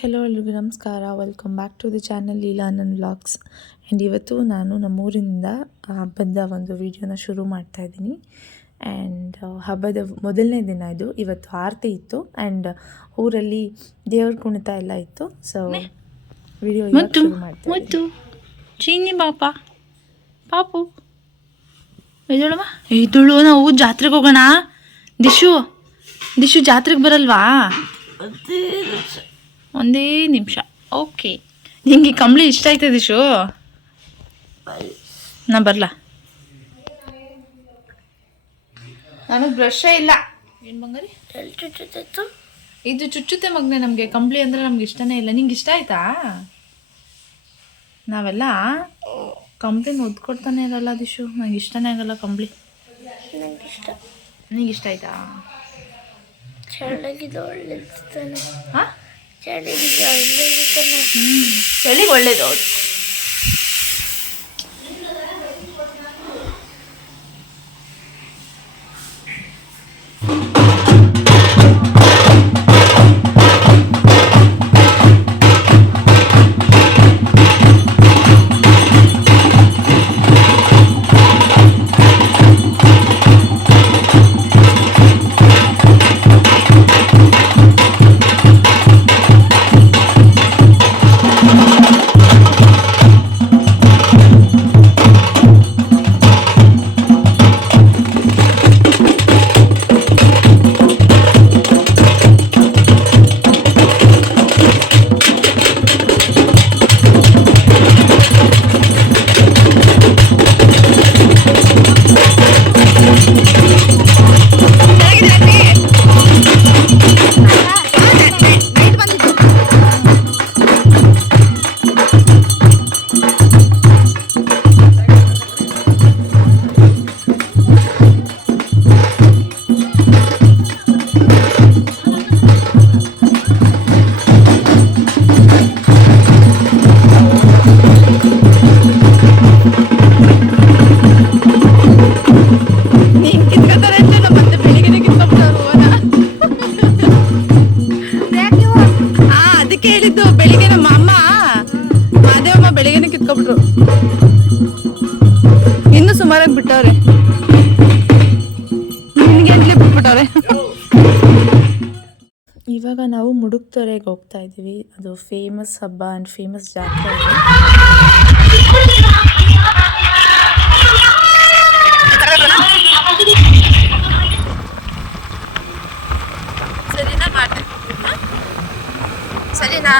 Hello ಎಲ್ರಿಗೂ ನಮಸ್ಕಾರ. Welcome back to the channel Leela ನನ್ನ ವ್ಲಾಗ್ಸ್. ಆ್ಯಂಡ್ ಇವತ್ತು ನಾನು ನಮ್ಮೂರಿಂದ ಹಬ್ಬದ ಒಂದು ವಿಡಿಯೋನ ಶುರು ಮಾಡ್ತಾ ಇದ್ದೀನಿ. ಆ್ಯಂಡ್ ಹಬ್ಬದ ಮೊದಲನೇ ದಿನ ಇದು. ಇವತ್ತು ಆರತಿ ಇತ್ತು ಆ್ಯಂಡ್ ಊರಲ್ಲಿ ದೇವ್ರ ಕುಣಿತ ಎಲ್ಲ ಇತ್ತು. ಸೊ ವಿಡಿಯೋ ಶುರು ಮಾಡ್ತಾ ಇದ್ದೀನಿ. ಚೀನಿ ಪಾಪು ಇದಳಮ್ಮ, ಇದಳು ನಾವು ಜಾತ್ರೆಗೆ ಹೋಗೋಣ. ದಿಶು ಜಾತ್ರೆಗೆ ಬರಲ್ವಾ? ಒಂದೇ ನಿಮಿಷ. ಓಕೆ, ನಿಂಗೆ ಕಂಬಳಿ ಇಷ್ಟ ಆಯ್ತಾ ದಿಶು? ನಾ ಬರಲಾ? ನನಗೆ ಬ್ರಷೇ ಇಲ್ಲ. ಏನು ಬಂಗಾರಿ ಇದು ಚುಚ್ಚುತ್ತೆ ಮಗನೆ. ನಮಗೆ ಕಂಬಳಿ ಅಂದರೆ ನಮ್ಗೆ ಇಷ್ಟನೇ ಇಲ್ಲ. ನಿಂಗೆ ಇಷ್ಟ ಆಯ್ತಾ? ನಾವೆಲ್ಲ ಕಂಬ್ಳಿನ ಒದ್ಕೊಡ್ತಾನೆ ಇರಲ್ಲ ದಿಶು. ನಂಗೆ ಇಷ್ಟನೇ ಆಗಲ್ಲ ಕಂಬಳಿ. ನಿಂಗೆ ಇಷ್ಟ ಆಯ್ತಾ? ಹಾಂ, ಚಳಿಗೆ ಒಳ್ಳೇದು. ಹೌದು. ಬೆಳಿಗ್ಗೆ ನಮ್ಮ ಅಮ್ಮ ಮಾದೇವಮ್ಮ ಬೆಳಿಗ್ಗೆನೆ ಕಿತ್ಕೊಬಿಟ್ರು. ಇನ್ನು ಸುಮಾರಾಗಿ ಬಿಟ್ಟವ್ರೆ. ನಿನ್ಗೆ ಅಂತಲೇ ಬಿಟ್ಬಿಟ್ಟವ್ರೆ. ಇವಾಗ ನಾವು ಮುಡುಕ್ತೊರೆಗೆ ಹೋಗ್ತಾ ಇದ್ದೀವಿ. ಅದು ಫೇಮಸ್ ಹಬ್ಬ ಆ್ಯಂಡ್ ಫೇಮಸ್ ಜಾತ್ರೆ. ಸರಿನಾ ಮಾಡಿ? ಸರಿನಾ?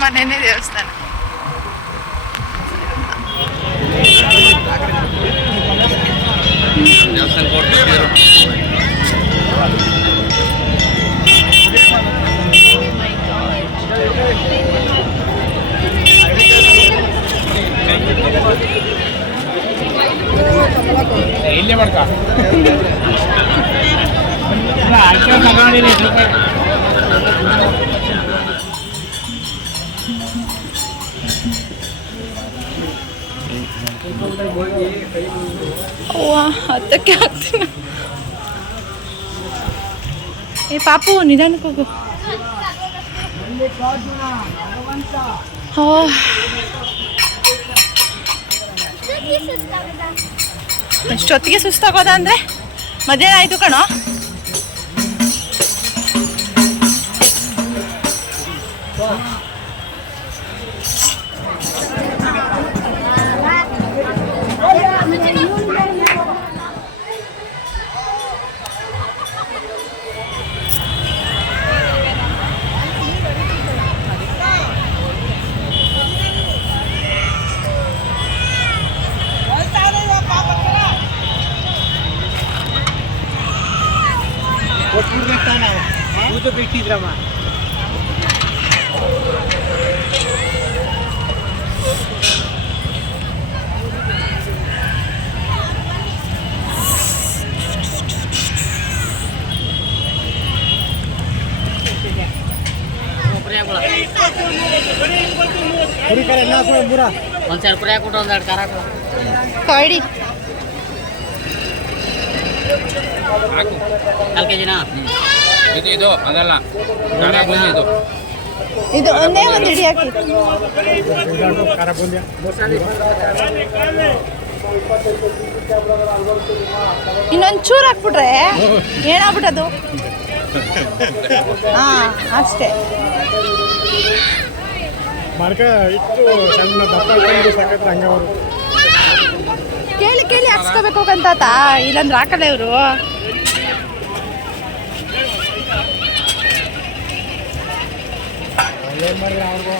ಮನೆನೇ ದೇವಸ್ಥಾನ. ಇಲ್ಲೇ ಮಾಡ್ಕ ಹತ್ತಕ್ಕೆ ಆಗ್ತೀನಿ. ಏ ಪಾಪು, ನಿಧಾನಕ್ಕೆ ಹೋಗು. ಎಷ್ಟೊತ್ತಿಗೆ ಸುಸ್ತಾಗೋದ ಅಂದರೆ ಮಧ್ಯಾಹ್ನ ಆಯಿತು ಕಣೋ. ಬಿಟ್ಟಿದ್ರಮ್ಮ. Beri kalian nak pura. ಒಂದು ಸಾವಿರ ರೂಪಾಯಿ ಕೊಟ್ಟು ಒಂದು ಎರಡು ಖಾರ ಕೊಡಿ. ಕಾಲು ಕೆ ಜಿನಾ ಇದು ಅದಲ್ಲ ಖಾರ ಬೂಂದಿ ಇದು. ಇದು ಒಂದೇ ಒಂದು ಇಡಿ ಹಾಕಿ. ಖಾರ ಬೂಂದಿ ಇನ್ನೊಂದು ಚೂರು ಹಾಕ್ಬಿಟ್ರೆ ಏನಾಗ್ಬಿಟ್ಟದು? ಹಾಂ ಅಷ್ಟೇ. ಮಾರ್ಕ ಇಟ್ಟು ಸಣ್ಣ ದಪ್ಪ ಸಾಕತ್ರ ಹಂಗೆ ಅವರು ಕೇಳಿ ಕೇಳಿ ಹಾಕ್ಸ್ಕೋಬೇಕು ಕಂತಾತ, ಇಲ್ಲಾಂದ್ರೆ ಹಾಕಲ್ಲ ಇವರು. ಏನು ಮಾಡಿದ್ರೆ ಅವ್ರಿಗೂ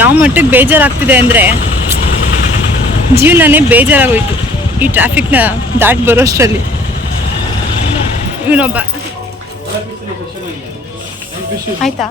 ಯಾವ ಮಟ್ಟಿಗೆ ಬೇಜಾರಾಗ್ತಿದೆ ಅಂದರೆ ಜೀವನನೇ ಬೇಜಾರಾಗೋಯ್ತು ಈ ಟ್ರಾಫಿಕ್ನ ದಾಟಿ ಬರೋಷ್ಟರಲ್ಲಿ. ಇವನೊಬ್ಬ ಆಯ್ತಾ.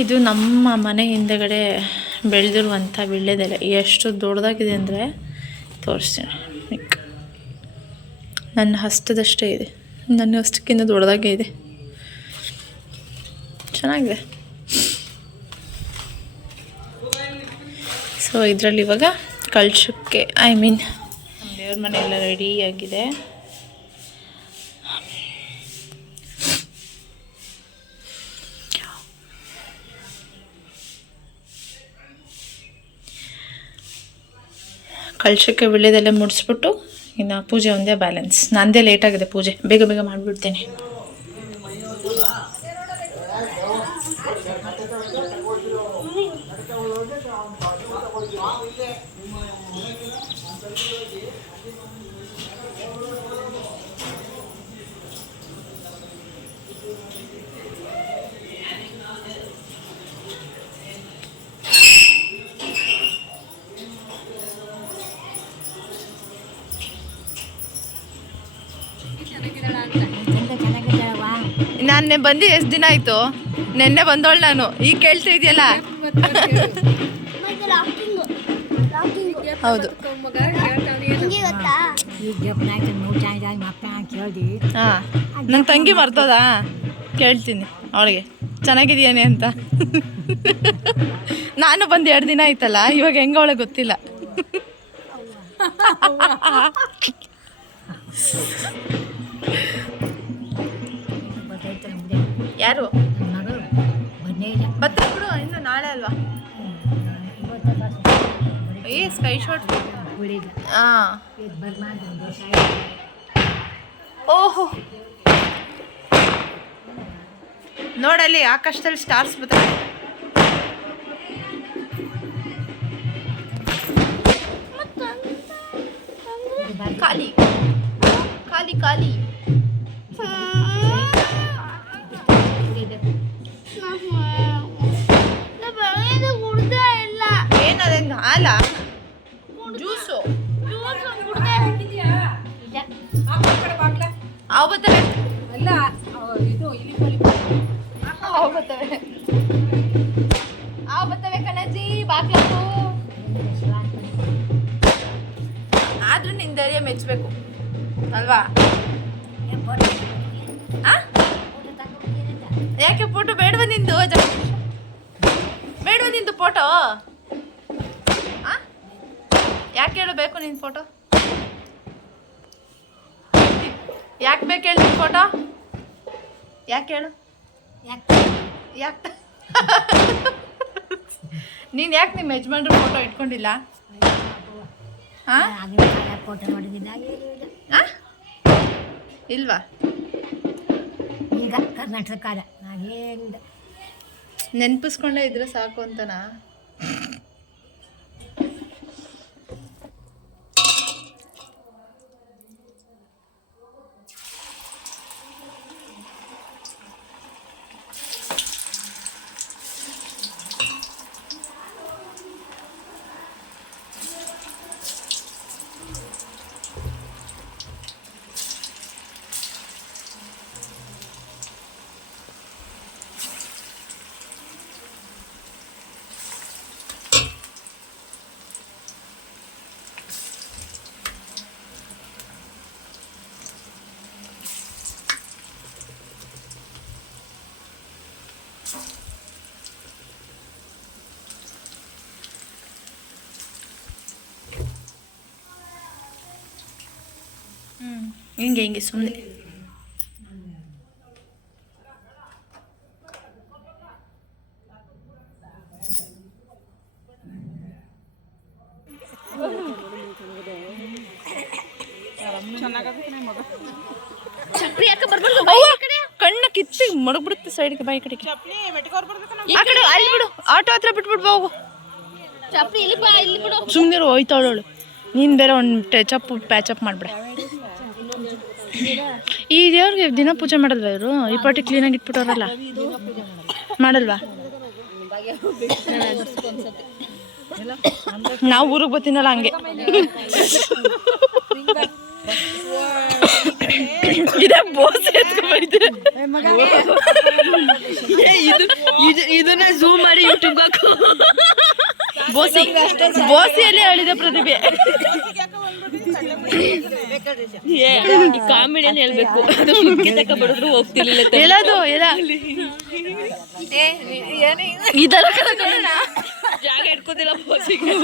ಇದು ನಮ್ಮ ಮನೆ ಹಿಂದೆಗಡೆ ಬೆಳೆದಿರುವಂಥ ವೀಳ್ಯದೆಲೆ. ಎಷ್ಟು ದೊಡ್ಡದಾಗಿದೆ ಅಂದರೆ ತೋರಿಸ್ತೀನಿ. ನನ್ನ ಹಸ್ತದಷ್ಟೇ ಇದೆ, ನನ್ನ ಹಸ್ತಕ್ಕಿಂತ ದೊಡ್ಡದಾಗೇ ಇದೆ. ಚೆನ್ನಾಗಿದೆ. ಸೊ ಇದರಲ್ಲಿ ಇವಾಗ ಕಳಶಕ್ಕೆ ನಮ್ಮ ದೇವ್ರ ಮನೆ ಎಲ್ಲ ರೆಡಿಯಾಗಿದೆ. ಕಳಶಕ್ಕೆ ವೀಳ್ಯದೆಲೆ ಮುಡಿಸ್ಬಿಟ್ಟು ಇನ್ನು ಪೂಜೆ ಒಂದೇ ಬ್ಯಾಲೆನ್ಸ್. ನಂದೇ ಲೇಟಾಗಿದೆ ಪೂಜೆ, ಬೇಗ ಬೇಗ ಮಾಡಿಬಿಡ್ತೇನೆ. ನಾನು ಬಂದು ಎಷ್ಟು ದಿನ ಆಯಿತು? ನೆನ್ನೆ ಬಂದೋಳು ನಾನು. ಈಗ ಕೇಳ್ತಾ ಇದೆಯಲ್ಲ. ಹೌದು. ಹಾಂ, ನನ್ನ ತಂಗಿ ಮರ್ತೋದಾ? ಕೇಳ್ತೀನಿ ಅವಳಿಗೆ ಚೆನ್ನಾಗಿದೆಯೇನೆ ಅಂತ. ನಾನು ಬಂದು 2 ದಿನ ಆಯ್ತಲ್ಲ, ಇವಾಗ ಹೆಂಗೆ ಅವಳಿಗೆ ಗೊತ್ತಿಲ್ಲ. ಯಾರು ಬತ್ತ ಬಿಡು, ಇನ್ನು ನಾಳೆ ಅಲ್ವಾ? Sky shot. ಹಾಂ, ಓಹೋ ನೋಡಲ್ಲಿ ಆಕಾಶದಲ್ಲಿ ಸ್ಟಾರ್ಸ್ ಬರ್ತಾರೆ. ಖಾಲಿ ಖಾಲಿ ಖಾಲಿ. ಏನದ ಹಾಲ ಜ್ಯೂಸು ಅವು ಬರ್ತವೆ ಅಲ್ಲ, ಅವು ಬರ್ತವೆ ಕಣಜ್ಜಿ ಬಾಕ್ಲತ್ತು. ಆದ್ರೂ ನಿನ್ ಧೈರ್ಯ ಮೆಚ್ಚಬೇಕು ಅಲ್ವಾ? ಯಾಕೆ ಫೋಟೋ ಬೇಡವ ನಿಂದು? ಬೇಡವ ನಿಂದು ಫೋಟೋ? ಯಾಕೆ ಹೇಳು ಬೇಕು ನಿನ್ನ ಫೋಟೋ? ಯಾಕೆ ಬೇಕು ಹೇಳಿ ನಿನ್ನ ಫೋಟೋ? ಯಾಕೆ ಹೇಳು? ಯಾಕೆ ನೀನು ಯಾಕೆ ನಿಮ್ಮ ಯಜಮಾನ್ರ ಫೋಟೋ ಇಟ್ಕೊಂಡಿಲ್ಲ? ಹಾಂ, ಇಲ್ವಾ? ಈಗ ಕರ್ನಾಟಕ ಕಾಲ ನೆನಪಿಸ್ಕೊಂಡೇ ಇದ್ರೆ ಸಾಕು ಅಂತನಾ? ಹಿಂಗೆ ಸುಮ್ಮನೆ ಕಣ್ಣ ಕಿತ್ತಿ ಮಡಗ್ಬಿಡುತ್ತೆ ಸೈಡ್ಗೆ ಬಾಯಿ ಕಡೆಗೆ ಆ ಕಡೆ ಅಲ್ಲಿ ಬಿಡು ಆಟೋ ಹತ್ರ ಬಿಟ್ಬಿಟ್ಟು ಹೋಗು ಸುಮ್ಮನೆ ಹೋಯ್ತಾವಳು ನೀನು ಬೇರೆ ಒಂದು ಟಚಪ್ ಪ್ಯಾಚಪ್ ಮಾಡ್ಬಿಡ ಈ ದೇವ್ರಿಗೆ ದಿನ ಪೂಜೆ ಮಾಡಲ್ವಾ ಇವರು ಈ ಪಾಟಿ ಕ್ಲೀನಾಗಿ ಇಟ್ಬಿಟ್ಟವ್ರಲ್ಲ ಮಾಡಲ್ವಾ ನಾವು ಊರಿಗೆ ಬರ್ತೀನಲ್ಲ ಹಂಗೆ ಇದೇ ಬೋಸ್ ಇದನ್ನ ಝೂಮ್ ಮಾಡಿ ಯೂಟ್ಯೂಬ್ ಹಾಕು ಬೋಸಿಯಲ್ಲಿ ಹೇಳಿದೆ ಪ್ರತಿಭೆ ಕಾಮಿಡಿಯನ್ ಹೇಳ್ಬೇಕು ತಗೊಬಡಿದ್ರು ಹೋಗ್ತಿರ್ಲಿಲ್ಲ ಎಲ್ಲದು ಎಲ್ಲ ಇದೆಲ್ಲ ಜಾಗ ಇಟ್ಕೋದಿಲ್ಲ ಬೋಸಿಗೆ